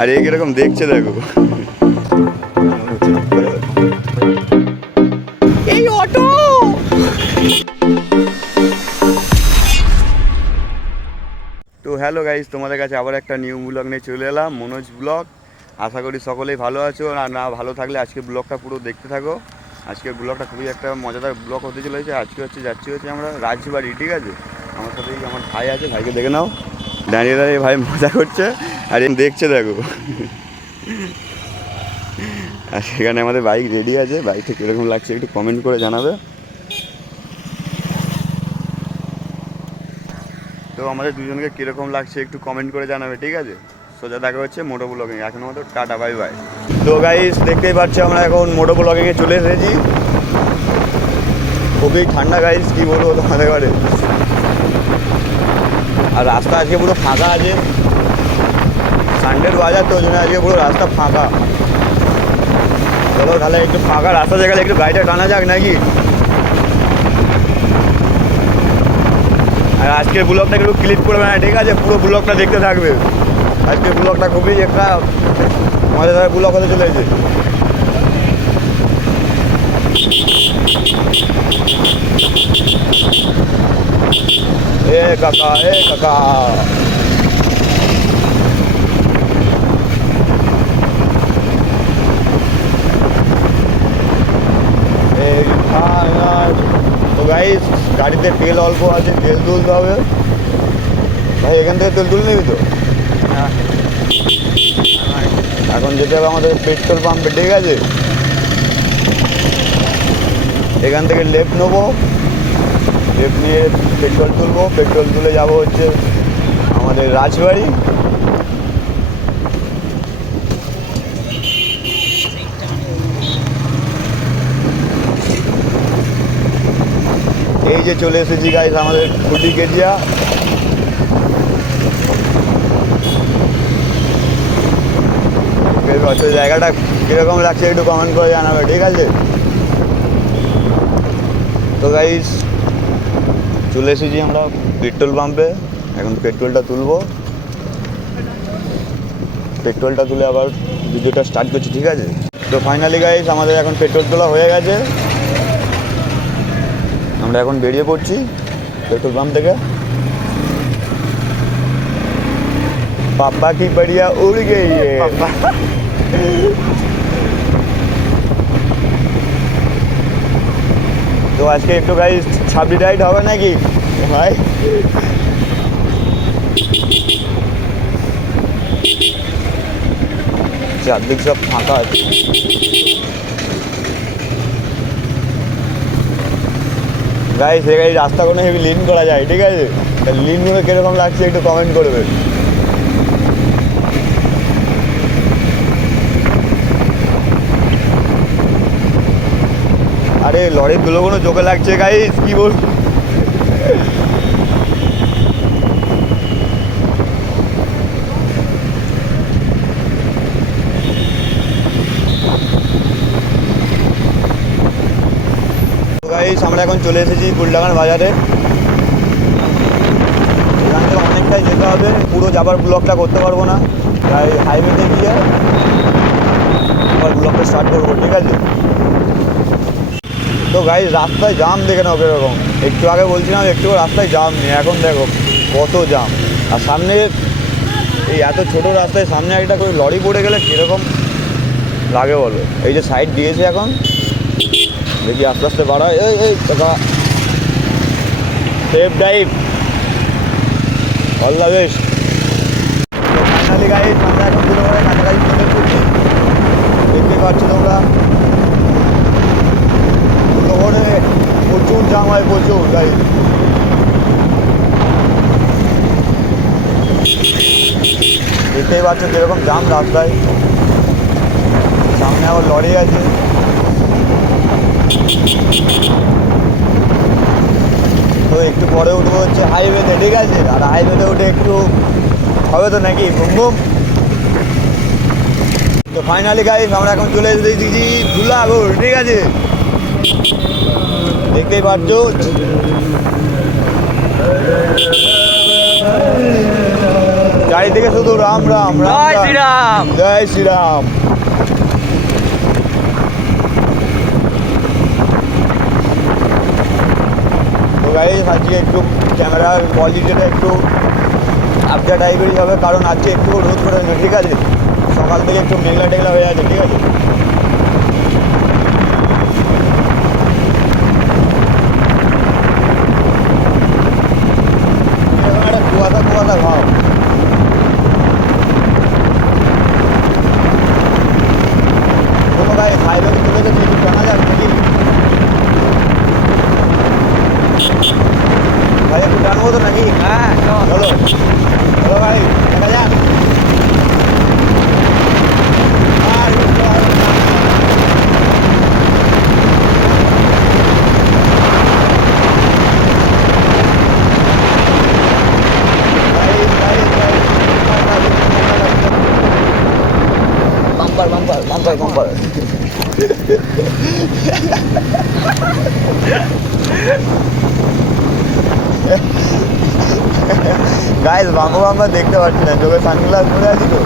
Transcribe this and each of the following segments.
আর এই কিরকম দেখছে দেখো। এই অটো তো হ্যালো গাইস, তোমাদের কাছে আবার একটা নিউ ব্লগ নিয়ে চলে এলাম, মনোজ ব্লগ। আশা করি সকলেই ভালো আছো, আর না ভালো থাকলে আজকে ব্লগটা পুরো দেখতে থাকো। আজকে ব্লগটা খুবই একটা মজাদার ব্লগ হতে চলেছে। আজকে যাচ্ছি আমরা রাজবাড়ি, ঠিক আছে। আমার সাথে আমার ভাই আছে, ভাইকে দেখে নাও, দাঁড়িয়ে দাঁড়িয়ে ভাই মজা করছে আর দেখছে দেখো। আর সেখানে আমাদের বাইক রেডি আছে, বাইকটা কীরকম লাগছে একটু কমেন্ট করে জানাবে। তো আমাদের দুজনকে কীরকম লাগছে একটু কমেন্ট করে জানাবে, ঠিক আছে। সোজা দেখা হচ্ছে মোটো ব্লগিং, এখনো মতো টাটা বাই বাই। তো গাইস দেখতেই পাচ্ছি আমরা এখন মোটো ব্লগিংয়ে চলে এসেছি। খুবই ঠান্ডা গাইস, কী বলবো তোমাদের ঘরে। আর রাস্তা আজকে পুরো ফাঁকা আছে, সানডের বাজার তো ওই জন্য আজকে পুরো রাস্তা ফাঁকা। চলো তাহলে একটু ফাঁকা রাস্তা দেখালে একটু গাড়িটা টানা যাক নাকি। আর আজকের ব্লগটা একটু ক্লিপ করবে না, ঠিক আছে, পুরো ব্লগটা দেখতে থাকবে। আজকের ব্লগটা খুবই একটা মজাদার ব্লগ হতে চলেছে। এ কাকা, এ কাকা, তো গাইস গাড়িতে তেল অল্প আছে, তেল তুলতে হবে। ভাই এখান থেকে তেল তুলে নিবি তো? এখন যেতে হবে আমাদের পেট্রোল পাম্পে, ঠিক আছে। এখান থেকে লেফট নেবো, লেফট নিয়ে পেট্রোল তুলবো, পেট্রোল তুলে যাবো হচ্ছে আমাদের রাজবাড়ি। এই যে চলে এসেছি গাইস আমাদের খুঁটি কেজিয়া। জায়গাটা কীরকম লাগছে একটু কমেন্ট করে জানাবে, ঠিক আছে। তো গাইস চলে এসেছি আমরা পেট্রোল পাম্পে, এখন পেট্রোলটা তুলবো। পেট্রোলটা তুলে আবার ভিডিওটা স্টার্ট করছি, ঠিক আছে। তো ফাইনালি গাইস আমাদের এখন পেট্রোল তোলা হয়ে গেছে, আমরা এখন বেরিয়ে পড়ছি পেট্রোল পাম্প থেকে। পাপা কি बढ़िया उड़ गई है पापा। তো আজকে একটু গাইস ছাবড়ি রাইড হবে নাকি ভাই? চারদিক সব ফাঁকা আছে। গাইস এই রাস্তা কোনো হেভি লিন করা যায়, ঠিক আছে। লিনগুলো কীরকম লাগছে একটু কমেন্ট করবে। আরে লরির ধুলোগুলো চোখে লাগছে গাইস, কি বল। গাইস আমরা এখন চলে এসেছি কুলডাঙ্গার বাজারে। এখান থেকে অনেকটাই যেতে হবে, পুরো যাবার ব্লগটা করতে পারবো না, তাই হাইওয়েতে গিয়ে আবার ব্লগটা স্টার্ট করবো, ঠিক আছে। তো গাইস রাস্তায় জাম দেখে নাও কীরকম। একটু আগে বলছিলাম একটু রাস্তায় জাম নেই, এখন দেখো কত জাম। আর সামনে এই এত ছোটো রাস্তায় সামনে একটা করে লরি পড়ে গেলে কীরকম লাগে বলো। এই যে সাইড দিয়েছে এখন, দেখি আস্তে আস্তে বাড়ায়। এই কাকা, safe drive, all the best. তো ফাইনালি গাইস আমরা এখন দুপুরে কাছাকাছি চলে এসেছি, দেখতে পাচ্ছ তোমরা। দুপুরে প্রচুর জাম হয়, প্রচুর গাইস। দেখতেই পাচ্ছ কীরকম জাম রাস্তায়, সামনে আবার লরি আছে। তো একটু পরে উঠবো হচ্ছে হাইওয়েতে, ঠিক আছে। আর হাইওয়েতে উঠে একটু হবে তো নাকি বুম বুম। তো ফাইনালি গাইস আমরা এখন চলে এসেছি ধুলাগড়, ঠিক আছে। দেখতেই পাচ্ছ জানি চারিদিকে শুধু রাম রাম রাম জয় শ্রীরাম। জয় শ্রীরাম। তো গাইস আজকে একটু ক্যামেরার কোয়ালিটিটা একটু আপডেট টাইপেরই হবে, কারণ আজকে একটু রোদ করে না, ঠিক আছে? সকাল থেকে একটু মেঘলা টেঘলা হয়ে আছে, ঠিক আছে? একটা কুয়াশা কুয়াশা ভাব। কোনো গায়ে খাইবে চলে গেছে, একটু জানা যাক নাকি? ভাই একটু জানবো তো নাকি? হ্যাঁ চলো চলো ভাই, দেখা যাক। Bumper bumper bumper bumper. Guys bumper bumper দেখতে পাচ্ছি না, চোখে সানগ্লাস পরে আছি তো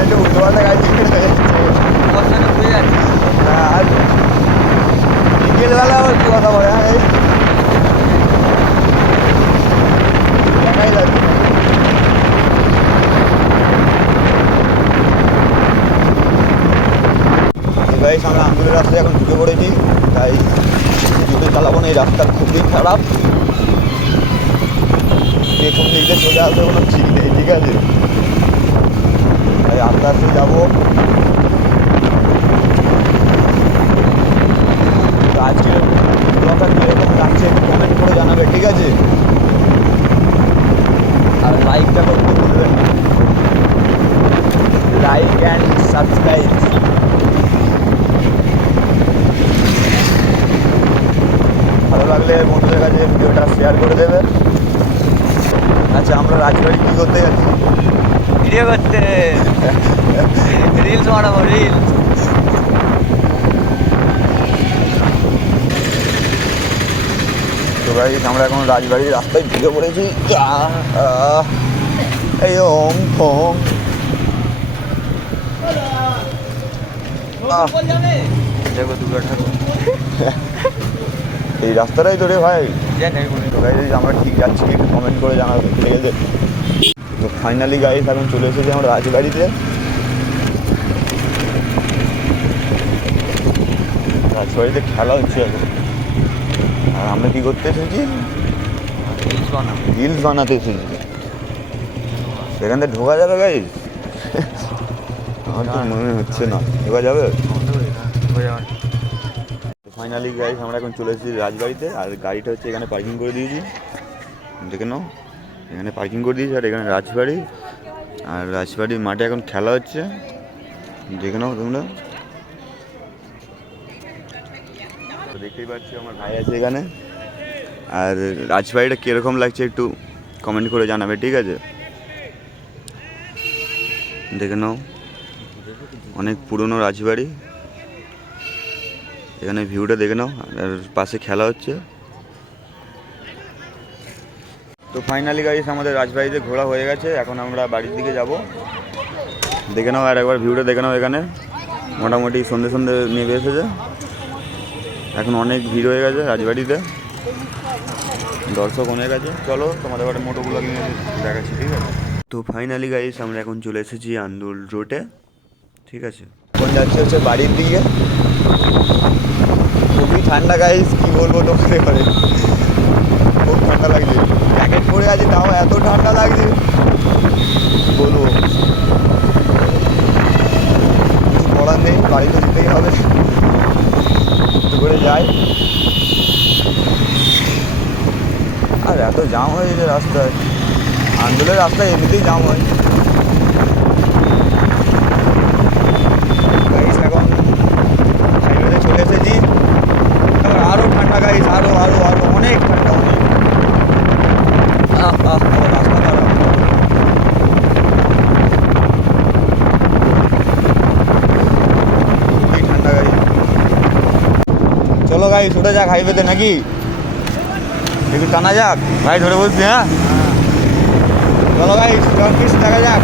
একটু উল্টো পাল্টা গাড়ি আর বিকেলবেলা আবার কি কথা বলে। হ্যাঁ দেখাই যাচ্ছে না। গাইস আমরা আন্দুলের রাস্তায় এখন ঢুকে পড়েছি, তাই জুতো চালাবো না, এই রাস্তা খুবই খারাপ। পেছন দিক দিয়ে চলে আসবে কোনো ঠিক নেই, ঠিক আছে? তাই আস্তে আস্তে যাবো। আজকে ব্লগটা কীরকম লাগছে একটু কমেন্ট করে জানাবে, ঠিক আছে? আর লাইকটা করতে ভুলবেন না, লাইক অ্যান্ড সাবস্ক্রাইব। ভালো লাগলে বন্ধুদের কাছে ভিডিওটা শেয়ার করে দেবে। আচ্ছা আমরা রাজবাড়ি কী করতে যাচ্ছি? ভিডিও করতে, রিলস বানাবো, রিলস। তো গাইস আমরা এখন রাজবাড়ির রাস্তায় ঢুকে পড়েছি। এই ওম ফোম দেখো দুটো ঠাকুর এই রাস্তাটাই তো রে ভাই। জানি তো গাইস আমরা ঠিক যাচ্ছি একটু কমেন্ট করে জানাবে, ঠিক আছে? তো ফাইনালি গাইস এখন চলে এসেছি আমরা রাজবাড়িতে। রাজবাড়িতে খেলা হচ্ছে এখন, আর আমরা কী করতে এসেছি? রিলস বানাবো। রিলস বানাতে এসেছি। সেখান থেকে ঢোকা যাবে গাইস? আমার তো মনে হচ্ছে না ঢোকা যাবে। ফাইনালি গাইস আমরা এখন চলে এসেছি রাজবাড়িতে, আর গাড়িটা হচ্ছে এখানে পার্কিং করে দিয়েছি, দেখে নাও এখানে পার্কিং করে দিয়েছি। আর এখানে রাজবাড়ি, আর রাজবাড়ির মাঠে এখন খেলা হচ্ছে, দেখে নাও তোমরা। তো দেখতেই পাচ্ছি আমার ভাই আছে এখানে। আর রাজবাড়িটা কীরকম লাগছে একটু কমেন্ট করে জানাবে, ঠিক আছে? দেখে নাও অনেক পুরনো রাজবাড়ি, এখানে ভিউটা দেখে নাও, আর পাশে খেলা হচ্ছে। তো ফাইনালি গাইস আমাদের রাজবাড়িতে ঘোরা হয়ে গেছে, এখন আমরা বাড়ির দিকে যাব। দেখে নাও আর একবার ভিউটা দেখে নাও, এখানে মোটামুটি সন্ধে সন্ধে নেমে এসেছে, এখন অনেক ভিড় হয়ে গেছে রাজবাড়িতে, দর্শক অনেক আছে। চলো তোমাদের একটা মোটো ব্লগ নিয়ে দেখাচ্ছি, ঠিক আছে? তো ফাইনালি গাইস আমরা এখন চলে এসেছি আন্দুল রোডে, ঠিক আছে? এখন যাচ্ছে হচ্ছে বাড়ির দিকে। খুবই ঠান্ডা গাইস, কি বলবো তোমাদের করে, খুব ঠান্ডা লাগছে। জ্যাকেট পরে আছি তাও এত ঠান্ডা লাগছে বলবো, পড়ার নেই, বাড়িতে যেতেই হবে, একটু করে যাই। আর এত জাম হয়েছে রাস্তায়, আন্দোলনের রাস্তায় এমনিতেই জাম হয়। গাইস এখন হাইওয়েতে চলে এসেছি, এবার আরও ঠান্ডা গাইস, আরও আরও আরও অনেক ঠান্ডা, অনেক। রাস্তা খারাপ। খুবই ঠান্ডা গাইস। চলো গাইস উঠে যাক হাইওয়েতে নাকি, একটু টানা যাক। ভাই ধরে বলছি, হ্যাঁ চলো ভাই পিস দেখা যাক।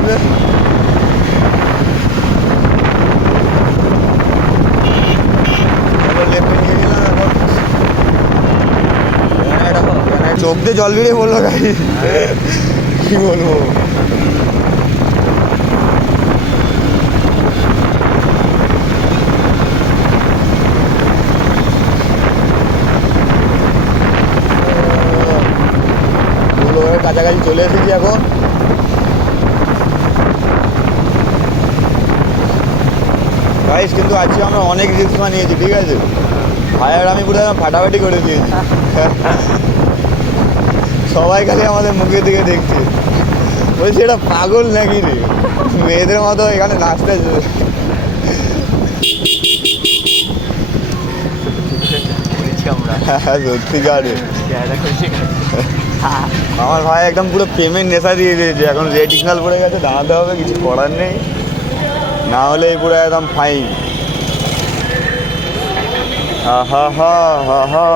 হবে চোখ দিয়ে জল বেরিয়ে বললো গাড়ি কি বলবো। কাছাকাছি চলে এসেছি এখন। গাইস কিন্তু আজকে আমরা অনেক রিস্ক নিয়েছি, ঠিক আছে ভাই আর আমি পুরো ফাটাফাটি করে দিয়েছি। সবাই খালি আমাদের মুখের দিকে দেখছে, বলছি এটা পাগল নাকি রে, মেয়েদের মতো এখানে নাচতে। সত্যিকারে আমার ভাই একদম পুরো প্রেমের নেশা দিয়ে দিয়েছে। এখন রেড সিগন্যাল পড়ে গেছে, দাঁড়াতে হবে, কিছু করার নেই, না হলে পুরো একদম ফাইন। হা হা হা হা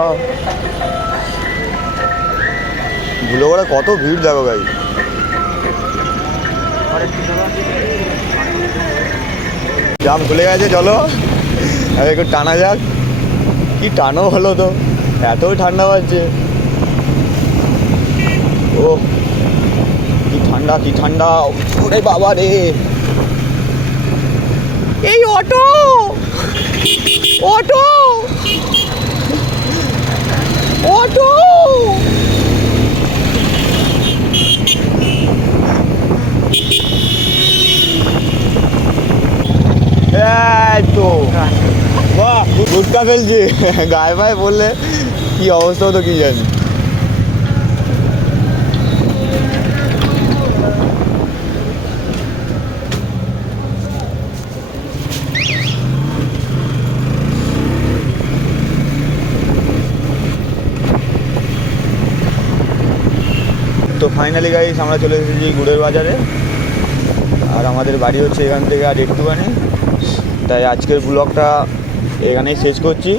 ধুলো করে কত ভিড় দেখো গাই। জাম খুলে গেছে, চলো একটু টানা যাক। কি টানো হলো তো, এতই ঠান্ডা পাচ্ছে। ও কি ঠান্ডা, কি ঠান্ডা, ওরে বাবা রে। এই অটো অটো অটো তো বাহ গুটকা ফেলছে গায়ে পায়ে বললে কি অবস্থা হতো কি জানি। তো ফাইনালি গাইস আমরা চলে এসেছি গুড়ের বাজারে, আর আমাদের বাড়ি হচ্ছে এখান থেকে আর একটুখানি। তাই আজকের ব্লগটা এখানেই শেষ করছি,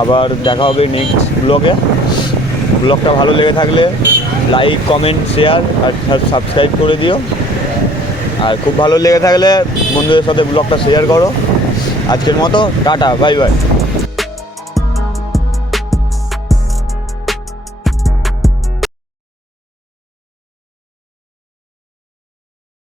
আবার দেখা হবে নেক্সট ব্লগে। ব্লগটা ভালো লেগে থাকলে লাইক কমেন্ট শেয়ার আর সাবস্ক্রাইব করে দিও, আর খুব ভালো লেগে থাকলে বন্ধুদের সাথে ব্লগটা শেয়ার করো। আজকের মতো টাটা, বাই বাই।